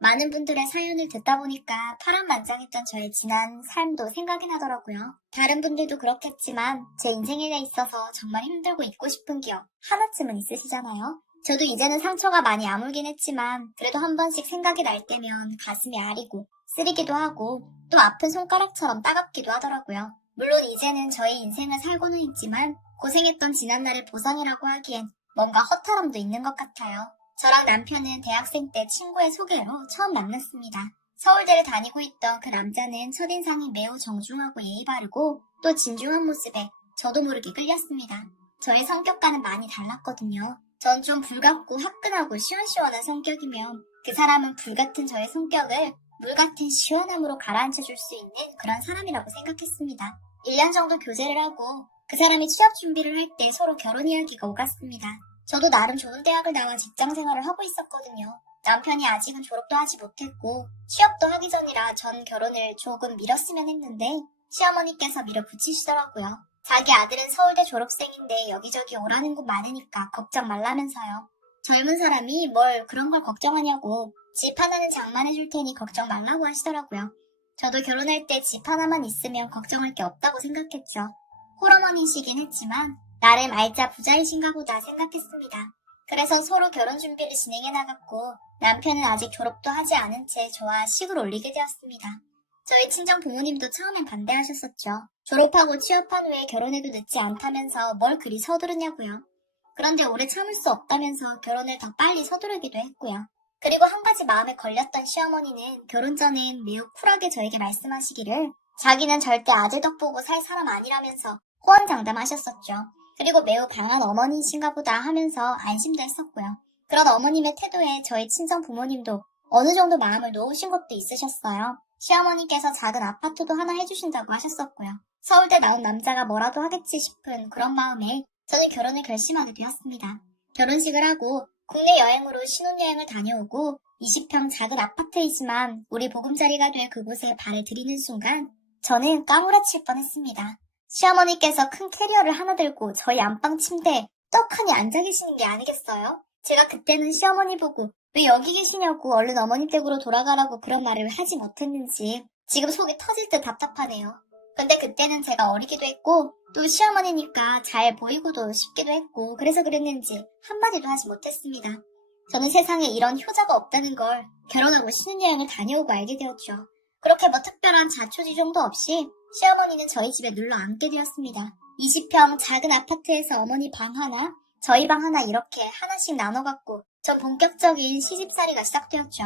많은 분들의 사연을 듣다 보니까 파란만장했던 저의 지난 삶도 생각이 나더라고요. 다른 분들도 그렇겠지만 제 인생에 있어서 정말 힘들고 잊고 싶은 기억 하나쯤은 있으시잖아요. 저도 이제는 상처가 많이 아물긴 했지만 그래도 한 번씩 생각이 날 때면 가슴이 아리고 쓰리기도 하고 또 아픈 손가락처럼 따갑기도 하더라고요. 물론 이제는 저의 인생을 살고는 있지만 고생했던 지난날의 보상이라고 하기엔 뭔가 허탈함도 있는 것 같아요. 저랑 남편은 대학생 때 친구의 소개로 처음 만났습니다. 서울대를 다니고 있던 그 남자는 첫인상이 매우 정중하고 예의 바르고 또 진중한 모습에 저도 모르게 끌렸습니다. 저의 성격과는 많이 달랐거든요. 전 좀 불같고 화끈하고 시원시원한 성격이며 그 사람은 불같은 저의 성격을 물같은 시원함으로 가라앉혀 줄 수 있는 그런 사람이라고 생각했습니다. 1년 정도 교제를 하고 그 사람이 취업 준비를 할 때 서로 결혼 이야기가 오갔습니다. 저도 나름 좋은 대학을 나와 직장 생활을 하고 있었거든요. 남편이 아직은 졸업도 하지 못했고 취업도 하기 전이라 전 결혼을 조금 미뤘으면 했는데 시어머니께서 밀어붙이시더라고요. 자기 아들은 서울대 졸업생인데 여기저기 오라는 곳 많으니까 걱정 말라면서요. 젊은 사람이 뭘 그런 걸 걱정하냐고 집 하나는 장만해 줄 테니 걱정 말라고 하시더라고요. 저도 결혼할 때 집 하나만 있으면 걱정할 게 없다고 생각했죠. 홀어머니시긴 했지만 나름 알짜 부자이신가 보다 생각했습니다. 그래서 서로 결혼 준비를 진행해 나갔고 남편은 아직 졸업도 하지 않은 채 저와 식을 올리게 되었습니다. 저희 친정 부모님도 처음엔 반대하셨었죠. 졸업하고 취업한 후에 결혼해도 늦지 않다면서 뭘 그리 서두르냐고요. 그런데 오래 참을 수 없다면서 결혼을 더 빨리 서두르기도 했고요. 그리고 한 가지 마음에 걸렸던 시어머니는 결혼 전엔 매우 쿨하게 저에게 말씀하시기를 자기는 절대 아들 덕 보고 살 사람 아니라면서 호언장담하셨었죠. 그리고 매우 강한 어머니이신가 보다 하면서 안심도 했었고요. 그런 어머님의 태도에 저희 친정 부모님도 어느 정도 마음을 놓으신 것도 있으셨어요. 시어머니께서 작은 아파트도 하나 해주신다고 하셨었고요. 서울대 나온 남자가 뭐라도 하겠지 싶은 그런 마음에 저는 결혼을 결심하게 되었습니다. 결혼식을 하고 국내 여행으로 신혼여행을 다녀오고 20평 작은 아파트이지만 우리 보금자리가 될 그곳에 발을 들이는 순간 저는 까무라칠 뻔했습니다. 시어머니께서 큰 캐리어를 하나 들고 저희 안방 침대에 떡하니 앉아 계시는 게 아니겠어요? 제가 그때는 시어머니 보고 왜 여기 계시냐고 얼른 어머니 댁으로 돌아가라고 그런 말을 하지 못했는지 지금 속이 터질 듯 답답하네요. 근데 그때는 제가 어리기도 했고 또 시어머니니까 잘 보이고도 싶기도 했고 그래서 그랬는지 한마디도 하지 못했습니다. 저는 세상에 이런 효자가 없다는 걸 결혼하고 신혼여행을 다녀오고 알게 되었죠. 그렇게 뭐 특별한 자초지종도 없이 시어머니는 저희 집에 눌러 앉게 되었습니다. 20평 작은 아파트에서 어머니 방 하나, 저희 방 하나 이렇게 하나씩 나눠 갖고 전 본격적인 시집살이가 시작되었죠.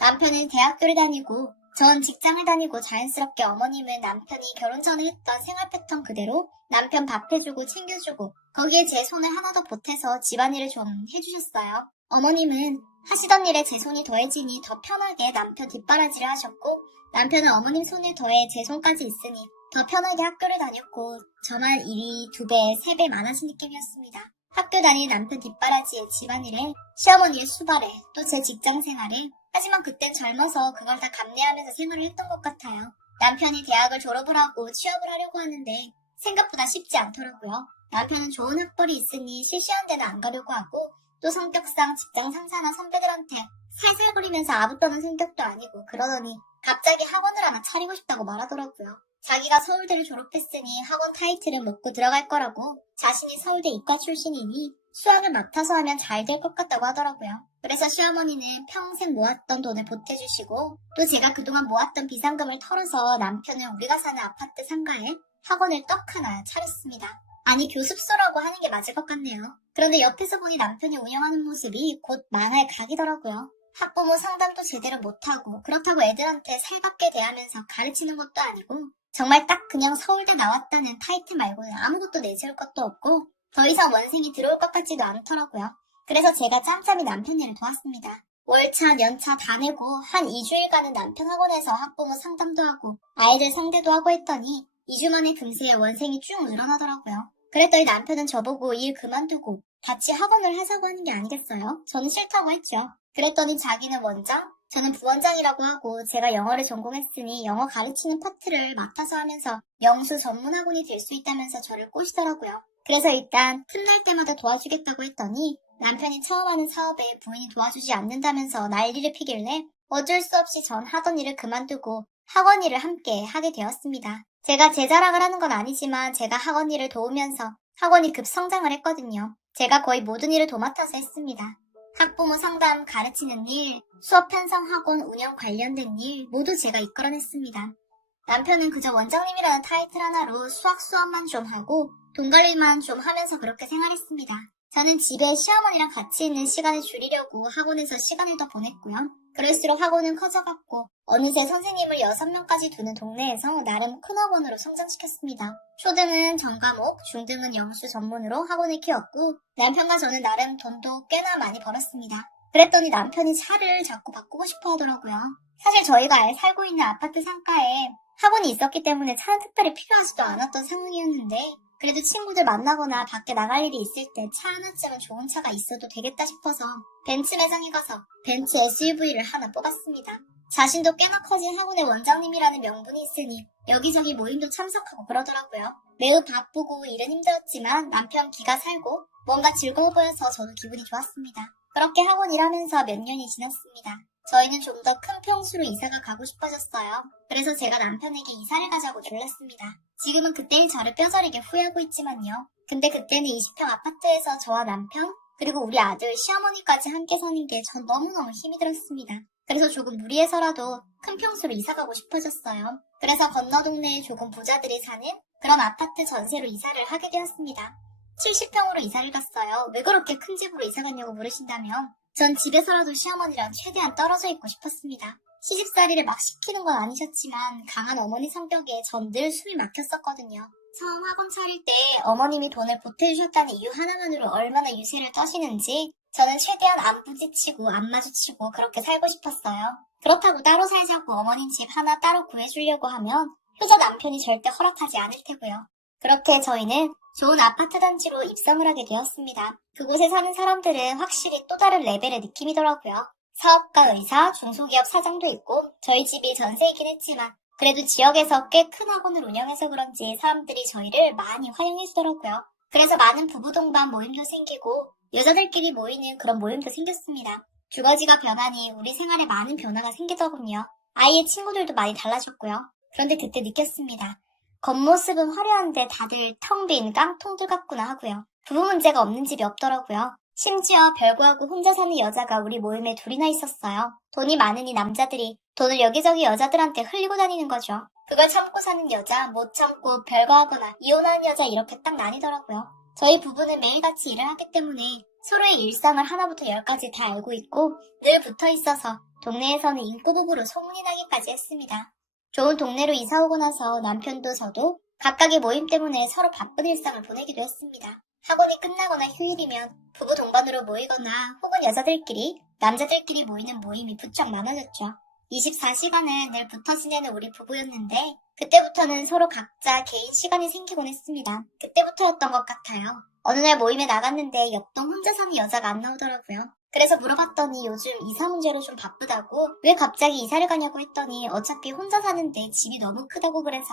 남편은 대학교를 다니고 전 직장을 다니고 자연스럽게 어머님은 남편이 결혼 전에 했던 생활 패턴 그대로 남편 밥 해주고 챙겨주고 거기에 제 손을 하나 더 보태서 집안일을 좀 해주셨어요. 어머님은 하시던 일에 제 손이 더해지니 더 편하게 남편 뒷바라지를 하셨고 남편은 어머님 손에 더해 제 손까지 있으니 더 편하게 학교를 다녔고 저만 일이 2배, 3배 많아진 느낌이었습니다. 학교 다니는 남편 뒷바라지에 집안일에 시어머니의 수발에 또 제 직장 생활에 하지만 그땐 젊어서 그걸 다 감내하면서 생활을 했던 것 같아요. 남편이 대학을 졸업을 하고 취업을 하려고 하는데 생각보다 쉽지 않더라고요. 남편은 좋은 학벌이 있으니 실시한 데는 안 가려고 하고 또 성격상 직장 상사나 선배들한테 살살거리면서 아부 떠는 성격도 아니고 그러더니 갑자기 학원을 하나 차리고 싶다고 말하더라고요. 자기가 서울대를 졸업했으니 학원 타이틀은 먹고 들어갈 거라고 자신이 서울대 이과 출신이니 수학을 맡아서 하면 잘 될 것 같다고 하더라고요. 그래서 시어머니는 평생 모았던 돈을 보태주시고 또 제가 그동안 모았던 비상금을 털어서 남편은 우리가 사는 아파트 상가에 학원을 떡 하나 차렸습니다. 아니 교습소라고 하는 게 맞을 것 같네요. 그런데 옆에서 보니 남편이 운영하는 모습이 곧 망할 각이더라고요. 학부모 상담도 제대로 못하고 그렇다고 애들한테 살갑게 대하면서 가르치는 것도 아니고 정말 딱 그냥 서울대 나왔다는 타이틀 말고는 아무것도 내세울 것도 없고 더 이상 원생이 들어올 것 같지도 않더라고요. 그래서 제가 짬짬이 남편 일을 도왔습니다. 월차, 연차 다 내고 한 2주일간은 남편 학원에서 학부모 상담도 하고 아이들 상대도 하고 했더니 2주 만에 금세 원생이 쭉 늘어나더라고요. 그랬더니 남편은 저보고 일 그만두고 같이 학원을 하자고 하는 게 아니겠어요? 저는 싫다고 했죠. 그랬더니 자기는 원장, 저는 부원장이라고 하고 제가 영어를 전공했으니 영어 가르치는 파트를 맡아서 하면서 영수 전문학원이 될 수 있다면서 저를 꼬시더라고요. 그래서 일단 틈날 때마다 도와주겠다고 했더니 남편이 처음 하는 사업에 부인이 도와주지 않는다면서 난리를 피길래 어쩔 수 없이 전 하던 일을 그만두고 학원 일을 함께 하게 되었습니다. 제가 제 자랑을 하는 건 아니지만 제가 학원 일을 도우면서 학원이 급성장을 했거든요. 제가 거의 모든 일을 도맡아서 했습니다. 학부모 상담, 가르치는 일, 수업 편성 학원 운영 관련된 일 모두 제가 이끌어냈습니다. 남편은 그저 원장님이라는 타이틀 하나로 수업만 좀 하고 돈 관리만 좀 하면서 그렇게 생활했습니다. 저는 집에 시어머니랑 같이 있는 시간을 줄이려고 학원에서 시간을 더 보냈고요. 그럴수록 학원은 커져갔고 어느새 선생님을 6명까지 두는 동네에서 나름 큰 학원으로 성장시켰습니다. 초등은 전과목, 중등은 영수 전문으로 학원을 키웠고 남편과 저는 나름 돈도 꽤나 많이 벌었습니다. 그랬더니 남편이 차를 자꾸 바꾸고 싶어 하더라고요. 사실 저희가 살고 있는 아파트 상가에 학원이 있었기 때문에 차는 특별히 필요하지도 않았던 상황이었는데 그래도 친구들 만나거나 밖에 나갈 일이 있을 때 차 하나쯤은 좋은 차가 있어도 되겠다 싶어서 벤츠 매장에 가서 벤츠 SUV를 하나 뽑았습니다. 자신도 꽤나 커진 학원의 원장님이라는 명분이 있으니 여기저기 모임도 참석하고 그러더라고요. 매우 바쁘고 일은 힘들었지만 남편 기가 살고 뭔가 즐거워 보여서 저도 기분이 좋았습니다. 그렇게 학원 일하면서 몇 년이 지났습니다. 저희는 좀 더 큰 평수로 이사가 가고 싶어졌어요. 그래서 제가 남편에게 이사를 가자고 졸랐습니다. 지금은 그때의 저를 뼈저리게 후회하고 있지만요. 근데 그때는 20평 아파트에서 저와 남편, 그리고 우리 아들, 시어머니까지 함께 사는 게 전 너무너무 힘이 들었습니다. 그래서 조금 무리해서라도 큰 평수로 이사 가고 싶어졌어요. 그래서 건너 동네에 조금 부자들이 사는 그런 아파트 전세로 이사를 하게 되었습니다. 70평으로 이사를 갔어요. 왜 그렇게 큰 집으로 이사 갔냐고 물으신다면 전 집에서라도 시어머니랑 최대한 떨어져 있고 싶었습니다. 시집살이를 막 시키는 건 아니셨지만 강한 어머니 성격에 전 늘 숨이 막혔었거든요. 처음 학원 차릴 때 어머님이 돈을 보태주셨다는 이유 하나만으로 얼마나 유세를 떠시는지 저는 최대한 안 부딪히고 안 마주치고 그렇게 살고 싶었어요. 그렇다고 따로 살자고 어머님 집 하나 따로 구해주려고 하면 효자 남편이 절대 허락하지 않을 테고요. 그렇게 저희는 좋은 아파트 단지로 입성을 하게 되었습니다. 그곳에 사는 사람들은 확실히 또 다른 레벨의 느낌이더라고요. 사업가, 의사, 중소기업 사장도 있고 저희 집이 전세이긴 했지만 그래도 지역에서 꽤 큰 학원을 운영해서 그런지 사람들이 저희를 많이 활용해주더라고요. 그래서 많은 부부 동반 모임도 생기고 여자들끼리 모이는 그런 모임도 생겼습니다. 주거지가 변하니 우리 생활에 많은 변화가 생기더군요. 아이의 친구들도 많이 달라졌고요. 그런데 그때 느꼈습니다. 겉모습은 화려한데 다들 텅 빈 깡통들 같구나 하고요. 부부 문제가 없는 집이 없더라고요. 심지어 별거하고 혼자 사는 여자가 우리 모임에 둘이나 있었어요. 돈이 많으니 남자들이 돈을 여기저기 여자들한테 흘리고 다니는 거죠. 그걸 참고 사는 여자, 못 참고 별거하거나 이혼하는 여자 이렇게 딱 나뉘더라고요. 저희 부부는 매일같이 일을 하기 때문에 서로의 일상을 하나부터 열까지 다 알고 있고 늘 붙어 있어서 동네에서는 인꼬부부로 소문이 나기까지 했습니다. 좋은 동네로 이사 오고 나서 남편도 저도 각각의 모임 때문에 서로 바쁜 일상을 보내기도 했습니다. 학원이 끝나거나 휴일이면 부부 동반으로 모이거나 혹은 여자들끼리, 남자들끼리 모이는 모임이 부쩍 많아졌죠. 24시간을 늘 붙어 지내는 우리 부부였는데 그때부터는 서로 각자 개인 시간이 생기곤 했습니다. 그때부터였던 것 같아요. 어느 날 모임에 나갔는데 옆동 혼자 사는 여자가 안 나오더라고요. 그래서 물어봤더니 요즘 이사 문제로 좀 바쁘다고 왜 갑자기 이사를 가냐고 했더니 어차피 혼자 사는데 집이 너무 크다고 그래서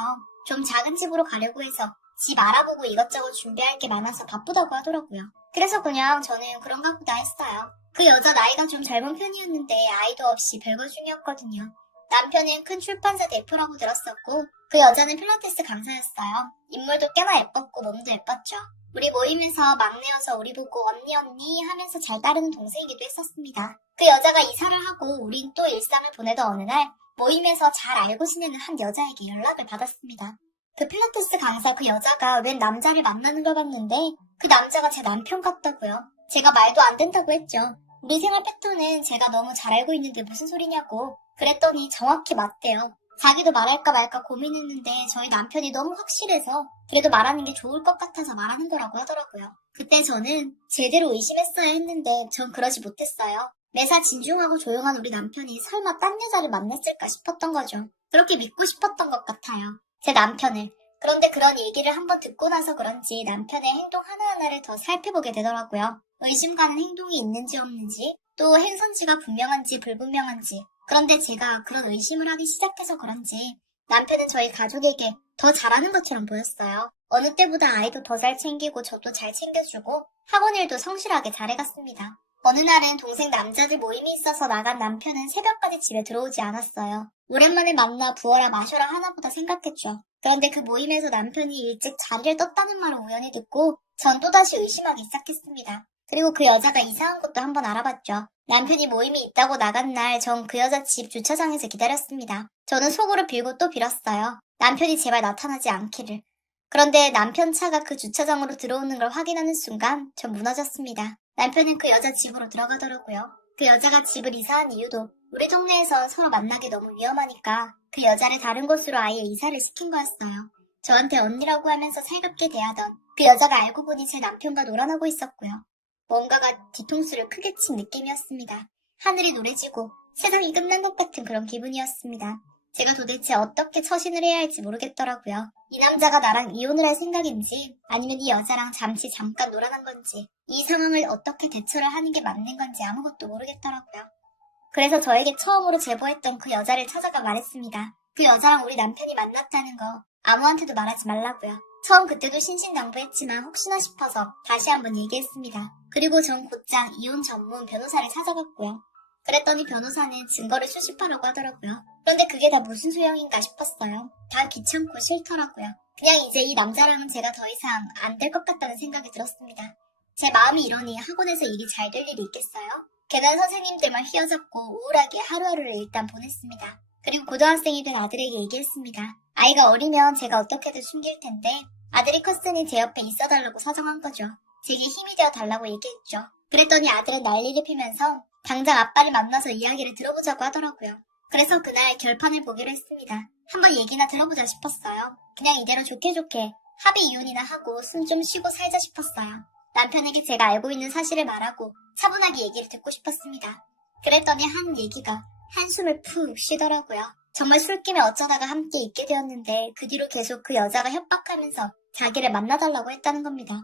좀 작은 집으로 가려고 해서 집 알아보고 이것저것 준비할 게 많아서 바쁘다고 하더라고요. 그래서 그냥 저는 그런가 보다 했어요. 그 여자 나이가 좀 젊은 편이었는데 아이도 없이 별거 중이었거든요. 남편은 큰 출판사 대표라고 들었었고 그 여자는 필라테스 강사였어요. 인물도 꽤나 예뻤고 몸도 예뻤죠. 우리 모임에서 막내여서 우리 보고 언니 하면서 잘 따르는 동생이기도 했었습니다. 그 여자가 이사를 하고 우린 또 일상을 보내던 어느 날 모임에서 잘 알고 지내는 한 여자에게 연락을 받았습니다. 그 필라테스 강사 그 여자가 웬 남자를 만나는 걸 봤는데 그 남자가 제 남편 같다고요. 제가 말도 안 된다고 했죠. 우리 생활 패턴은 제가 너무 잘 알고 있는데 무슨 소리냐고. 그랬더니 정확히 맞대요. 자기도 말할까 말까 고민했는데 저희 남편이 너무 확실해서 그래도 말하는 게 좋을 것 같아서 말하는 거라고 하더라고요. 그때 저는 제대로 의심했어야 했는데 전 그러지 못했어요. 매사 진중하고 조용한 우리 남편이 설마 딴 여자를 만났을까 싶었던 거죠. 그렇게 믿고 싶었던 것 같아요. 제 남편을. 그런데 그런 얘기를 한번 듣고 나서 그런지 남편의 행동 하나하나를 더 살펴보게 되더라고요. 의심 가는 행동이 있는지 없는지, 또 행선지가 분명한지 불분명한지. 그런데 제가 그런 의심을 하기 시작해서 그런지 남편은 저희 가족에게 더 잘하는 것처럼 보였어요. 어느 때보다 아이도 더 잘 챙기고 저도 잘 챙겨주고 학원 일도 성실하게 잘해갔습니다. 어느 날은 동생 남자들 모임이 있어서 나간 남편은 새벽까지 집에 들어오지 않았어요. 오랜만에 만나 부어라 마셔라 하나보다 생각했죠. 그런데 그 모임에서 남편이 일찍 자리를 떴다는 말을 우연히 듣고 전 또다시 의심하기 시작했습니다. 그리고 그 여자가 이상한 것도 한번 알아봤죠. 남편이 모임이 있다고 나간 날 전 그 여자 집 주차장에서 기다렸습니다. 저는 속으로 빌고 또 빌었어요. 남편이 제발 나타나지 않기를. 그런데 남편 차가 그 주차장으로 들어오는 걸 확인하는 순간 전 무너졌습니다. 남편은 그 여자 집으로 들어가더라고요. 그 여자가 집을 이사한 이유도 우리 동네에서 서로 만나기 너무 위험하니까 그 여자를 다른 곳으로 아예 이사를 시킨 거였어요. 저한테 언니라고 하면서 살갑게 대하던 그 여자가 알고 보니 제 남편과 놀아나고 있었고요. 뭔가가 뒤통수를 크게 친 느낌이었습니다. 하늘이 노래지고 세상이 끝난 것 같은 그런 기분이었습니다. 제가 도대체 어떻게 처신을 해야 할지 모르겠더라고요. 이 남자가 나랑 이혼을 할 생각인지 아니면 이 여자랑 잠깐 놀아난 건지 이 상황을 어떻게 대처를 하는 게 맞는 건지 아무것도 모르겠더라고요. 그래서 저에게 처음으로 제보했던 그 여자를 찾아가 말했습니다. 그 여자랑 우리 남편이 만났다는 거 아무한테도 말하지 말라고요. 처음 그때도 신신당부했지만 혹시나 싶어서 다시 한번 얘기했습니다. 그리고 전 곧장 이혼 전문 변호사를 찾아갔고요. 그랬더니 변호사는 증거를 수집하라고 하더라고요. 그런데 그게 다 무슨 소용인가 싶었어요. 다 귀찮고 싫더라고요. 그냥 이제 이 남자랑은 제가 더 이상 안 될 것 같다는 생각이 들었습니다. 제 마음이 이러니 학원에서 일이 잘 될 일이 있겠어요? 계단 선생님들만 휘어잡고 우울하게 하루하루를 일단 보냈습니다. 그리고 고등학생이 된 아들에게 얘기했습니다. 아이가 어리면 제가 어떻게든 숨길 텐데 아들이 컸으니 제 옆에 있어달라고 사정한 거죠. 제게 힘이 되어 달라고 얘기했죠. 그랬더니 아들은 난리를 피면서 당장 아빠를 만나서 이야기를 들어보자고 하더라고요. 그래서 그날 결판을 보기로 했습니다. 한번 얘기나 들어보자 싶었어요. 그냥 이대로 좋게 합의 이혼이나 하고 숨 좀 쉬고 살자 싶었어요. 남편에게 제가 알고 있는 사실을 말하고 차분하게 얘기를 듣고 싶었습니다. 그랬더니 한 얘기가 한숨을 푹 쉬더라고요. 정말 술김에 어쩌다가 함께 있게 되었는데 그 뒤로 계속 그 여자가 협박하면서 자기를 만나달라고 했다는 겁니다.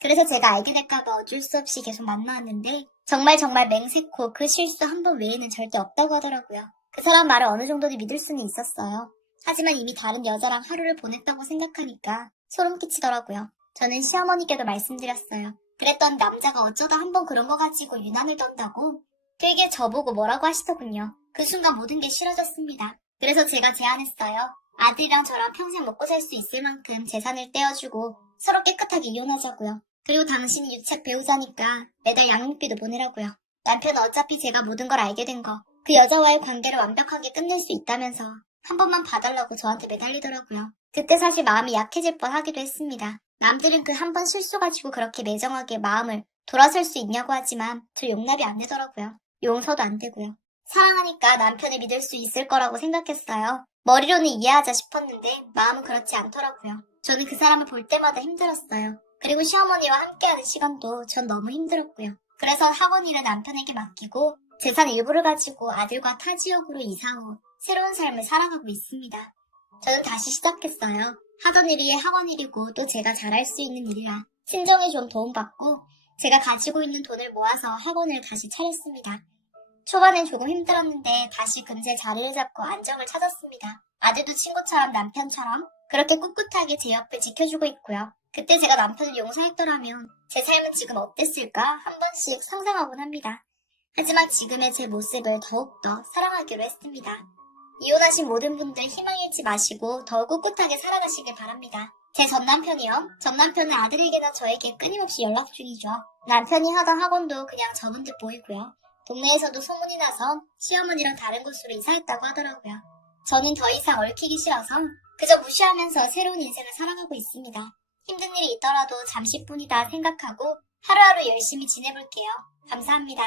그래서 제가 알게 될까봐 어쩔 수 없이 계속 만나왔는데 정말 맹세코 그 실수 한 번 외에는 절대 없다고 하더라고요. 그 사람 말을 어느 정도는 믿을 수는 있었어요. 하지만 이미 다른 여자랑 하루를 보냈다고 생각하니까 소름 끼치더라고요. 저는 시어머니께도 말씀드렸어요. 그랬던 남자가 어쩌다 한 번 그런 거 가지고 유난을 떤다고 되게 저보고 뭐라고 하시더군요. 그 순간 모든 게 싫어졌습니다. 그래서 제가 제안했어요. 아들이랑 저랑 평생 먹고 살 수 있을 만큼 재산을 떼어주고 서로 깨끗하게 이혼하자고요. 그리고 당신이 유책 배우자니까 매달 양육비도 보내라고요. 남편은 어차피 제가 모든 걸 알게 된 거, 그 여자와의 관계를 완벽하게 끝낼 수 있다면서 한 번만 봐달라고 저한테 매달리더라고요. 그때 사실 마음이 약해질 뻔하기도 했습니다. 남들은 그 한 번 실수 가지고 그렇게 매정하게 마음을 돌아설 수 있냐고 하지만 저 용납이 안 되더라고요. 용서도 안 되고요. 사랑하니까 남편을 믿을 수 있을 거라고 생각했어요. 머리로는 이해하자 싶었는데 마음은 그렇지 않더라고요. 저는 그 사람을 볼 때마다 힘들었어요. 그리고 시어머니와 함께하는 시간도 전 너무 힘들었고요. 그래서 학원 일을 남편에게 맡기고 재산 일부를 가지고 아들과 타 지역으로 이사 후 새로운 삶을 살아가고 있습니다. 저는 다시 시작했어요. 하던 일이 학원 일이고 또 제가 잘할 수 있는 일이라 친정에 좀 도움받고 제가 가지고 있는 돈을 모아서 학원을 다시 차렸습니다. 초반엔 조금 힘들었는데 다시 금세 자리를 잡고 안정을 찾았습니다. 아들도 친구처럼 남편처럼 그렇게 꿋꿋하게 제 옆을 지켜주고 있고요. 그때 제가 남편을 용서했더라면 제 삶은 지금 어땠을까 한 번씩 상상하곤 합니다. 하지만 지금의 제 모습을 더욱더 사랑하기로 했습니다. 이혼하신 모든 분들 희망 잃지 마시고 더 꿋꿋하게 살아가시길 바랍니다. 제 전남편이요. 전남편은 아들에게나 저에게 끊임없이 연락 중이죠. 남편이 하던 학원도 그냥 접은 듯 보이고요. 동네에서도 소문이 나서 시어머니랑 다른 곳으로 이사했다고 하더라고요. 저는 더 이상 얽히기 싫어서 그저 무시하면서 새로운 인생을 살아가고 있습니다. 힘든 일이 있더라도 잠시뿐이다 생각하고 하루하루 열심히 지내볼게요. 감사합니다.